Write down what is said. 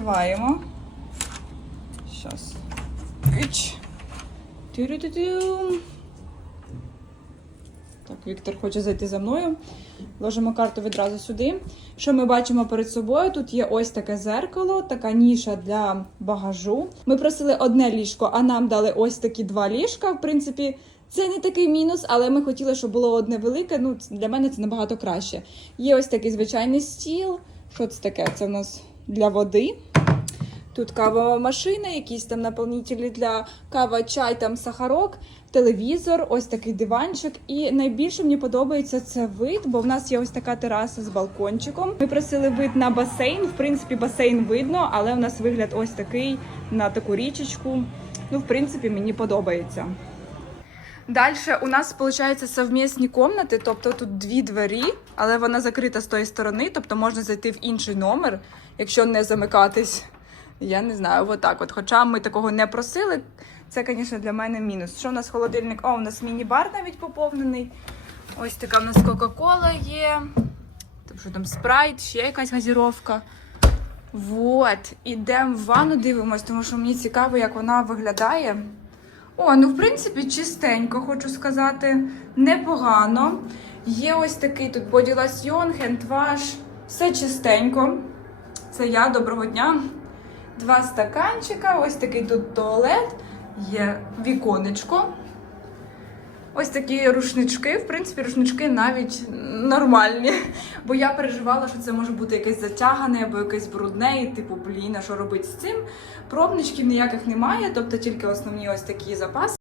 Відкриваємо. Щас. Іч. Так, Віктор хоче зайти за мною. Ложимо карту відразу сюди. Що ми бачимо перед собою? Тут є ось таке зеркало, така ніша для багажу. Ми просили одне ліжко, а нам дали ось такі два ліжка. В принципі, це не такий мінус, але ми хотіли, щоб було одне велике. Ну, для мене це набагато краще. Є ось такий звичайний стіл. Що це таке? Це в нас для води. Тут кавова машина, якісь там наповнителі для кава, чай, там сахарок, телевізор, ось такий диванчик. І найбільше мені подобається це вид, бо в нас є ось така тераса з балкончиком. Ми просили вид на басейн. В принципі, басейн видно, але у нас вигляд ось такий на таку річечку. Ну, в принципі, мені подобається. Далі у нас виходить совмісні комнати, тобто тут дві двері, але вона закрита з тої сторони, тобто можна зайти в інший номер, якщо не замикатись. Я не знаю, отак от. Хоча ми такого не просили, це, звісно, для мене мінус. Що у нас холодильник? О, у нас міні-бар навіть поповнений. Ось така в нас Кока-Кола є. Там що там спрайт, ще якась газіровка. Вот, ідемо в ванну, дивимось, тому що мені цікаво, як вона виглядає. О, ну в принципі, чистенько, хочу сказати. Непогано. Є ось такий тут боділасьйон, хендваш. Все чистенько. Це я, доброго дня. Два стаканчика, ось такий тут туалет, є віконечко. Ось такі рушнички. В принципі, рушнички навіть нормальні. Бо я переживала, що це може бути якесь затягане або якесь брудне, і типу, блін, а що робити з цим? Пробничків ніяких немає, тобто тільки основні ось такі запаси.